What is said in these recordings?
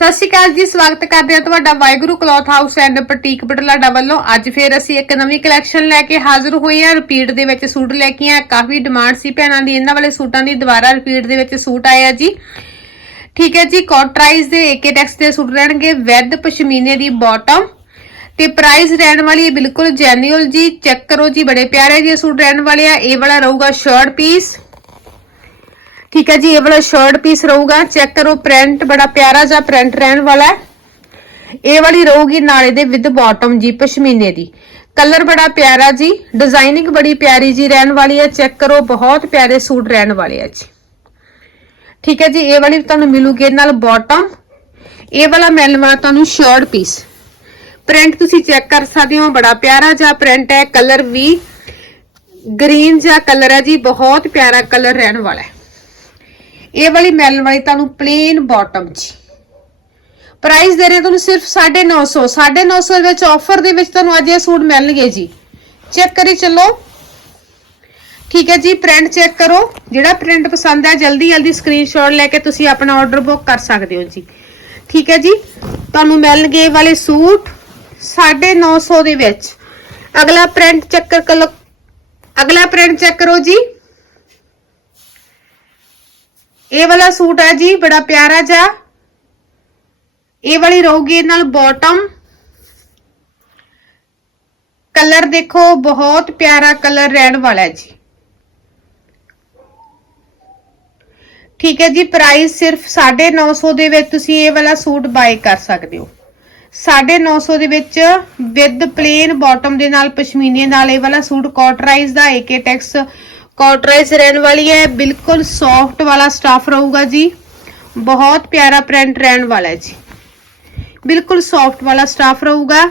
ਸਤਿ ਸ਼੍ਰੀ ਅਕਾਲ ਜੀ, ਸਵਾਗਤ ਕਰਦੇ ਹਾਂ ਤੁਹਾਡਾ Waheguru cloth house and boutique Batlada ਵੱਲੋਂ ਅੱਜ ਫੇਰ ਅਸੀਂ ਇੱਕ ਨਵੀਂ ਕਲੈਕਸ਼ਨ ਲੈ ਕੇ ਹਾਜ਼ਰ ਹੋਏ ਹਾਂ। ਰਿਪੀਟ ਦੇ ਵਿੱਚ ਸੂਟ ਲੈ ਕੇ ਆਏ ਕਾਫੀ ਡਿਮਾਂਡ ਸੀ ਭੈਣਾਂ ਦੀ। ਇਹਨਾਂ ਵਾਲੇ ਸੂਟਾਂ ਦੀ ਦੁਬਾਰਾ ਰਿਪੀਟ ਦੇ ਵਿੱਚ ਸੂਟ ਆਇਆ ਜੀ। ਠੀਕ ਹੈ ਜੀ ਕੋਟਰਾਈਜ਼ ਦੇ ਏਕੇ ਟੈਕਸ ਦੇ ਸੂਟ ਰਹਿਣਗੇ। ਵੈਦ ਪਸ਼ਮੀਨੇ ਦੀ ਬਾਟਮ ਤੇ ਪ੍ਰਾਈਸ ਰਹਿਣ ਵਾਲੀ ਹੈ ਬਿਲਕੁਲ ਜੈਨੂਅਲ ਜੀ। ਚੈੱਕ ਕਰੋ ਜੀ, ਬੜੇ ਪਿਆਰੇ ਜੀ ਸੂਟ ਰਹਿਣ ਵਾਲੇ ਆ। ਇਹ ਵਾਲਾ ਰਹੂਗਾ ਸ਼ਰਟ ਪੀਸ ਠੀਕ ਹੈ ਜੀ, ਇਹ ਵਾਲਾ ਸ਼ਰਟ ਪੀਸ ਰਹੂਗਾ। ਚੈੱਕ ਕਰੋ ਪ੍ਰਿੰਟ ਬੜਾ ਪਿਆਰਾ ਜਿਹਾ ਪ੍ਰਿੰਟ ਰਹਿਣ ਵਾਲਾ ਹੈ। ਇਹ ਵਾਲੀ ਰਹੂਗੀ ਨਾਲੇ ਦੇ ਵਿਦ ਬਾਟਮ ਜੀ, ਪਸ਼ਮੀਨੇ ਦੀ। ਕਲਰ ਬੜਾ ਪਿਆਰਾ ਜੀ ਡਿਜ਼ਾਈਨਿੰਗ ਬੜੀ ਪਿਆਰੀ ਜੀ ਰਹਿਣ ਵਾਲੀ ਹੈ। ਚੈੱਕ ਕਰੋ, ਬਹੁਤ ਪਿਆਰੇ ਸੂਟ ਰਹਿਣ ਵਾਲੇ ਆ ਜੀ। ਠੀਕ ਹੈ ਜੀ, ਇਹ ਵਾਲੀ ਤੁਹਾਨੂੰ ਮਿਲੂਗੀ ਨਾਲ ਬਾਟਮ ਇਹ ਵਾਲਾ ਮਿਲਣਾ ਤੁਹਾਨੂੰ ਸ਼ਰਟ ਪੀਸ ਪ੍ਰਿੰਟ ਤੁਸੀਂ ਚੈੱਕ ਕਰ ਸਕਦੇ ਹੋ, ਬੜਾ ਪਿਆਰਾ ਜਿਹਾ ਪ੍ਰਿੰਟ ਹੈ। ਕਲਰ ਵੀ ਗ੍ਰੀਨ ਜਿਹਾ ਕਲਰ ਹੈ ਜੀ, ਬਹੁਤ ਪਿਆਰਾ ਕਲਰ ਰਹਿਣ ਵਾਲਾ ਹੈ। ਇਹ ਵਾਲੀ ਮਿਲਣ ਵਾਲੀ ਤੁਹਾਨੂੰ ਪਲੇਨ ਬਾਟਮ ਜੀ ਪ੍ਰਾਈਸ ਦੇ ਰਹੇ ਤੁਹਾਨੂੰ ਸਿਰਫ 950 950 ਦੇ ਵਿੱਚ ਆਫਰ ਦੇ ਵਿੱਚ ਤੁਹਾਨੂੰ ਅੱਜ ਇਹ ਸੂਟ ਮਿਲਣਗੇ ਜੀ। ਚੈੱਕ ਕਰੀ ਚੱਲੋ। ਠੀਕ ਹੈ ਜੀ ਪ੍ਰਿੰਟ ਚੈੱਕ ਕਰੋ। ਜਿਹੜਾ ਪ੍ਰਿੰਟ ਪਸੰਦ ਹੈ, ਜਲਦੀ ਜਲਦੀ ਸਕਰੀਨਸ਼ਾਟ ਲੈ ਕੇ ਤੁਸੀਂ ਆਪਣਾ ਆਰਡਰ ਬੁੱਕ ਕਰ ਸਕਦੇ ਹੋ ਜੀ। ਠੀਕ ਹੈ ਜੀ, ਤੁਹਾਨੂੰ ਮਿਲਣਗੇ ਇਹ ਵਾਲੇ ਸੂਟ 950 ਦੇ ਵਿੱਚ। ਅਗਲਾ ਪ੍ਰਿੰਟ ਚੈੱਕ ਕਰ ਲਓ ਅਗਲਾ ਪ੍ਰਿੰਟ ਚੈੱਕ ਕਰੋ ਜੀ। ਇਹ ਵਾਲਾ ਸੂਟ ਹੈ ਜੀ, ਬੜਾ ਪਿਆਰਾ ਜਿਹਾ। ਇਹ ਵਾਲੀ ਰਹੂਗੀ ਇਹ ਨਾਲ ਬਾਟਮ ਕਲਰ ਦੇਖੋ, ਬਹੁਤ ਪਿਆਰਾ ਕਲਰ ਰਹਿਣ ਵਾਲਾ ਹੈ ਜੀ। ਠੀਕ ਹੈ ਜੀ ਪ੍ਰਾਈਸ ਸਿਰਫ 950 ਦੇ ਵਿੱਚ ਤੁਸੀਂ ਇਹ ਵਾਲਾ ਸੂਟ ਬਾਈ ਕਰ ਸਕਦੇ ਹੋ। 950 ਦੇ ਵਿੱਚ ਵਿਦ ਪਲੇਨ ਬਾਟਮ ਦੇ ਨਾਲ, ਪਸ਼ਮੀਨੇ ਨਾਲ ਇਹ ਵਾਲਾ ਸੂਟ ਕਾਟਰਾਈਜ਼ ਦਾ ਏਕੇ ਟੈਕਸ ਕਾਟਰਾਈਜ਼ ਰਹਿਣ ਵਾਲੀ ਹੈ। ਬਿਲਕੁਲ ਸੌਫਟ ਵਾਲਾ ਸਟਾਫ ਰਹੂਗਾ ਜੀ। ਬਹੁਤ ਪਿਆਰਾ ਪ੍ਰਿੰਟ ਰਹਿਣ ਵਾਲਾ ਹੈ ਜੀ। ਬਿਲਕੁਲ ਸੌਫਟ ਵਾਲਾ ਸਟਾਫ ਰਹੂਗਾ।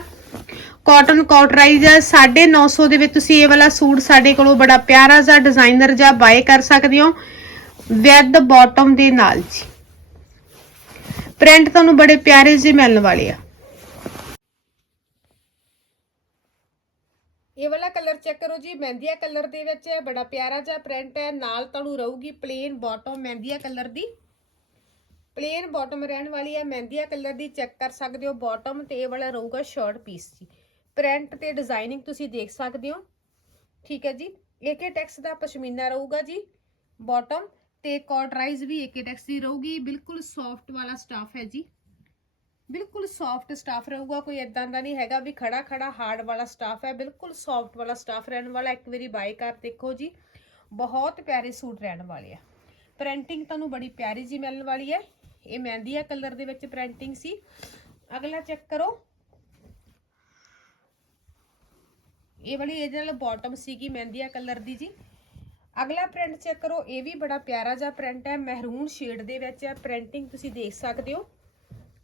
ਕਾਟਨ ਕਾਟਰਾਈਜ਼ 950 ਦੇ ਵਿੱਚ ਤੁਸੀਂ ਇਹ ਵਾਲਾ ਸੂਟ ਸਾਡੇ ਕੋਲੋਂ ਬੜਾ ਪਿਆਰਾ ਜਿਹਾ ਡਿਜ਼ਾਈਨਰ ਜਿਹਾ ਬਾਏ ਕਰ ਸਕਦੇ ਹੋ। ਵਿਦ ਬਾਟਮ ਦੇ ਨਾਲ ਜੀ। ਪ੍ਰਿੰਟ ਤੁਹਾਨੂੰ ਬੜੇ ਪਿਆਰੇ ਜਿਹੇ ਮਿਲਣ ਵਾਲੇ ਆ। ਇਹ ਵਾਲਾ ਕਲਰ ਚੈੱਕ ਕਰੋ ਜੀ, ਮਹਿੰਦੀਆ ਕਲਰ ਦੇ ਵਿੱਚ ਹੈ ਬੜਾ ਪਿਆਰਾ ਜਿਹਾ ਪ੍ਰਿੰਟ ਹੈ, ਨਾਲ ਤੁਹਾਨੂੰ ਰਹੂਗੀ ਪਲੇਨ ਬਾਟਮ ਮਹਿੰਦੀਆ ਕਲਰ ਦੀ। ਪਲੇਨ ਬਾਟਮ ਰਹਿਣ ਵਾਲੀ ਹੈ, ਮਹਿੰਦੀਆ ਕਲਰ ਦੀ ਚੈੱਕ ਕਰ ਸਕਦੇ ਹੋ ਬਾਟਮ ਤੇ ਇਹ ਵਾਲਾ ਰਹੂਗਾ ਸ਼ਰਟ ਪੀਸ ਜੀ। ਪ੍ਰਿੰਟ ਤੇ ਡਿਜ਼ਾਈਨਿੰਗ ਤੁਸੀਂ ਦੇਖ ਸਕਦੇ ਹੋ। ਠੀਕ ਹੈ ਜੀ ਏਕੇ ਟੈਕਸ ਦਾ ਪਸ਼ਮੀਨਾ ਰਹੂਗਾ ਜੀ ਬਾਟਮ ਤੇ ਕਾਟਰਾਈਜ਼ ਵੀ ਏਕੇ ਟੈਕਸ ਦੀ ਰਹੂਗੀ, ਬਿਲਕੁਲ ਸੌਫਟ ਵਾਲਾ ਸਟਾਫ ਹੈ ਜੀ। ਬਿਲਕੁਲ ਸੌਫਟ ਸਟਾਫ ਰਹੂਗਾ, ਕੋਈ ਇਦਾਂ ਦਾ ਨਹੀਂ ਹੈਗਾ ਵੀ ਖੜਾ ਖੜਾ ਹਾਰਡ ਵਾਲਾ ਸਟਾਫ ਹੈ, ਬਿਲਕੁਲ ਸੌਫਟ ਵਾਲਾ ਸਟਾਫ ਰਹਿਣ ਵਾਲਾ, ਇੱਕ ਵਾਰੀ ਬਾਈ ਕਰ ਦੇਖੋ ਜੀ, ਬਹੁਤ ਪਿਆਰੇ ਸੂਟ ਰਹਿਣ ਵਾਲੇ ਆ। ਪ੍ਰਿੰਟਿੰਗ ਤੁਹਾਨੂੰ ਬੜੀ ਪਿਆਰੀ ਜੀ ਮਿਲਣ ਵਾਲੀ ਹੈ, ਇਹ ਮਹਿੰਦੀਆ ਕਲਰ ਦੇ ਵਿੱਚ ਪ੍ਰਿੰਟਿੰਗ ਸੀ। ਅਗਲਾ ਚੈੱਕ ਕਰੋ। ਇਹ ਵਾਲੀ ਇਹਦੇ ਨਾਲ ਬਾਟਮ ਸੀਗੀ ਮਹਿੰਦੀਆ ਕਲਰ ਦੀ ਜੀ। ਅਗਲਾ ਪ੍ਰਿੰਟ ਚੈੱਕ ਕਰੋ, ਇਹ ਵੀ ਬੜਾ ਪਿਆਰਾ ਜਿਹਾ ਪ੍ਰਿੰਟ ਹੈ, ਮਹਿਰੂਨ ਸ਼ੇਡ ਦੇ ਵਿੱਚ ਹੈ। ਪ੍ਰਿੰਟਿੰਗ ਤੁਸੀਂ ਦੇਖ ਸਕਦੇ ਹੋ।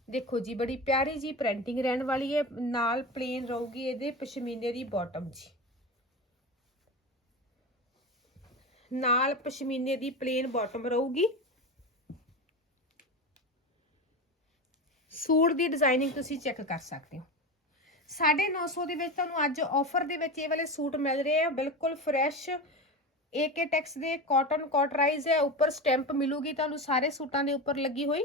ਦੇਖੋ ਜੀ, ਬੜੀ ਪਿਆਰੀ ਜੀ ਪ੍ਰਿੰਟਿੰਗ ਰਹਿਣ ਵਾਲੀ ਹੈ, ਨਾਲ ਪਲੇਨ ਰਹੂਗੀ ਇਹਦੇ ਪਸ਼ਮੀਨੇ ਦੀ ਬਾਟਮ ਜੀ। ਨਾਲ ਪਸ਼ਮੀਨੇ ਦੀ ਪਲੇਨ ਬਾਟਮ ਰਹੂਗੀ। ਸੂਟ ਦੀ ਡਿਜ਼ਾਈਨਿੰਗ ਤੁਸੀਂ ਚੈੱਕ ਕਰ ਸਕਦੇ ਹੋ। 950 ਦੇ ਵਿੱਚ ਤੁਹਾਨੂੰ ਅੱਜ ਆਫਰ ਦੇ ਵਿੱਚ ਇਹ ਵਾਲੇ ਸੂਟ ਮਿਲ ਰਹੇ ਆ, ਬਿਲਕੁਲ ਫਰੈਸ਼ ਏਕੇ ਟੈਕਸ ਦੇ ਕਾਟਨ ਕਾਟਰਾਈਜ਼ ਹੈ, ਉੱਪਰ ਸਟੈਂਪ ਮਿਲੂਗੀ ਤੁਹਾਨੂੰ, ਸਾਰੇ ਸੂਟਾਂ ਦੇ ਉੱਪਰ ਲੱਗੀ ਹੋਈ।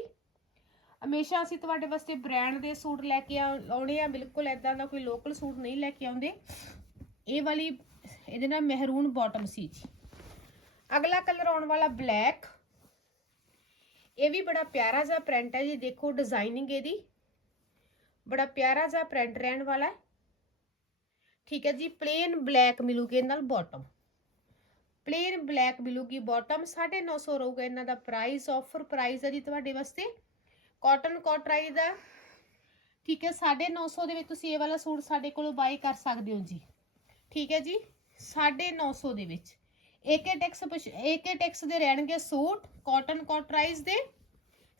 ਹਮੇਸ਼ਾ ਅਸੀਂ ਤੁਹਾਡੇ ਵਾਸਤੇ ਬ੍ਰਾਂਡ ਦੇ ਸੂਟ ਲੈ ਕੇ ਆਉ- ਆਉਣੇ ਆ, ਬਿਲਕੁਲ ਐਦਾਂ ਦਾ ਕੋਈ ਲੋਕਲ ਸੂਟ ਨਹੀਂ ਲੈ ਕੇ ਆਉਂਦੇ। ਇਹ ਵਾਲੀ, ਇਹਦੇ ਨਾਲ ਮਹਿਰੂਨ ਬਾਟਮ ਸੀ। ਜੀ ਅਗਲਾ ਕਲਰ ਆਉਣ ਵਾਲਾ ਬਲੈਕ ਇਹ ਵੀ ਬੜਾ ਪਿਆਰਾ ਜਿਹਾ ਪ੍ਰਿੰਟ ਹੈ ਜੀ, ਦੇਖੋ ਡਿਜ਼ਾਈਨਿੰਗ ਇਹਦੀ। ਬੜਾ ਪਿਆਰਾ ਜਿਹਾ ਪ੍ਰਿੰਟ ਰਹਿਣ ਵਾਲਾ ਹੈ। ਠੀਕ ਹੈ ਜੀ ਪਲੇਨ ਬਲੈਕ ਮਿਲੂਗੀ ਇਹਨਾਂ ਨਾਲ ਬਾਟਮ ਪਲੇਨ ਬਲੈਕ ਮਿਲੂਗੀ ਬਾਟਮ 950 ਰਹੂਗਾ ਇਹਨਾਂ ਦਾ ਪ੍ਰਾਈਸ ਆਫਰ ਪ੍ਰਾਈਸ ਹੈ ਜੀ ਤੁਹਾਡੇ ਵਾਸਤੇ। ਕਾਟਨ ਕੋਟਰਾਈ ਦਾ। ਠੀਕ ਹੈ 950 ਦੇ ਵਿੱਚ ਤੁਸੀਂ ਇਹ ਵਾਲਾ ਸੂਟ ਸਾਡੇ ਕੋਲੋਂ ਬਾਈ ਕਰ ਸਕਦੇ ਹੋ ਜੀ। ਠੀਕ ਹੈ ਜੀ 950 ਦੇ ਵਿੱਚ। ਏਕੇ ਟੈਕਸ ਏਕੇ ਟੈਕਸ ਦੇ ਰਹਿਣਗੇ ਸੂਟ ਕਾਟਨ ਕੋਟਰਾਈਜ਼ ਦੇ।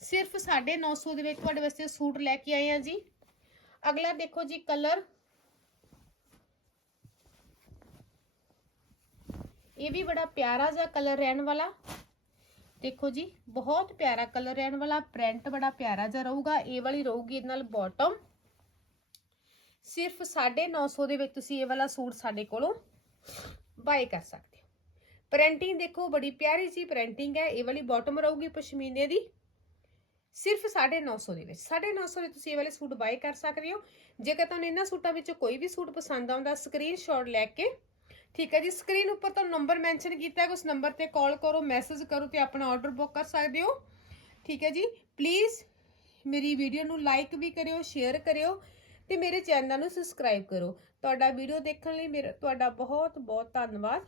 ਸਿਰਫ 950 ਦੇ ਵਿੱਚ ਤੁਹਾਡੇ ਵਾਸਤੇ ਸੂਟ ਲੈ ਕੇ ਆਏ ਆ ਜੀ। ਅਗਲਾ ਦੇਖੋ ਜੀ ਕਲਰ ਇਹ ਵੀ ਬੜਾ ਪਿਆਰਾ ਜਿਹਾ ਕਲਰ ਰਹਿਣ ਵਾਲਾ। ਦੇਖੋ ਜੀ, ਬਹੁਤ ਪਿਆਰਾ ਕਲਰ ਰਹਿਣ ਵਾਲਾ ਪ੍ਰਿੰਟ ਬੜਾ ਪਿਆਰਾ ਜਿਹਾ ਰਹੂਗਾ, ਇਹ ਵਾਲੀ ਰਹੂਗੀ ਇਹਦੇ ਨਾਲ ਬਾਟਮ ਸਿਰਫ 950 ਦੇ ਵਿੱਚ ਤੁਸੀਂ ਇਹ ਵਾਲਾ ਸੂਟ ਸਾਡੇ ਕੋਲੋਂ ਬਾਏ ਕਰ ਸਕਦੇ ਹੋ। ਪ੍ਰਿੰਟਿੰਗ ਦੇਖੋ, ਬੜੀ ਪਿਆਰੀ ਜੀ ਪ੍ਰਿੰਟਿੰਗ ਹੈ, ਇਹ ਵਾਲੀ ਬਾਟਮ ਰਹੂਗੀ ਪਸ਼ਮੀਨੇ ਦੀ। ਸਿਰਫ 950 ਦੇ ਵਿੱਚ 950 ਦੇ ਤੁਸੀਂ ਇਹ ਵਾਲੇ ਸੂਟ ਬਾਏ ਕਰ ਸਕਦੇ ਹੋ। ਜੇਕਰ ਤੁਹਾਨੂੰ ਇਹਨਾਂ ਸੂਟਾਂ ਵਿੱਚੋਂ ਕੋਈ ਵੀ ਸੂਟ ਪਸੰਦ ਆਉਂਦਾ ਸਕਰੀਨਸ਼ਾਟ ਲੈ ਕੇ ਠੀਕ ਹੈ ਜੀ ਸਕਰੀਨ ਉੱਪਰ ਤੁਹਾਨੂੰ ਨੰਬਰ ਮੈਂਸ਼ਨ ਕੀਤਾ ਹੈ, ਉਸ ਨੰਬਰ ਤੇ ਕਾਲ ਕਰੋ ਮੈਸੇਜ ਕਰੋ ਤੇ ਆਪਣਾ ਆਰਡਰ ਬੁੱਕ ਕਰ ਸਕਦੇ ਹੋ। ਠੀਕ ਹੈ ਜੀ ਪਲੀਜ਼ ਮੇਰੀ ਵੀਡੀਓ ਨੂੰ ਲਾਈਕ ਵੀ ਕਰਿਓ ਸ਼ੇਅਰ ਕਰਿਓ ਤੇ ਮੇਰੇ ਚੈਨਲ ਨੂੰ ਸਬਸਕ੍ਰਾਈਬ ਕਰੋ। ਤੁਹਾਡਾ ਵੀਡੀਓ ਦੇਖਣ ਲਈ ਮੇਰਾ, ਤੁਹਾਡਾ ਬਹੁਤ ਬਹੁਤ ਧੰਨਵਾਦ।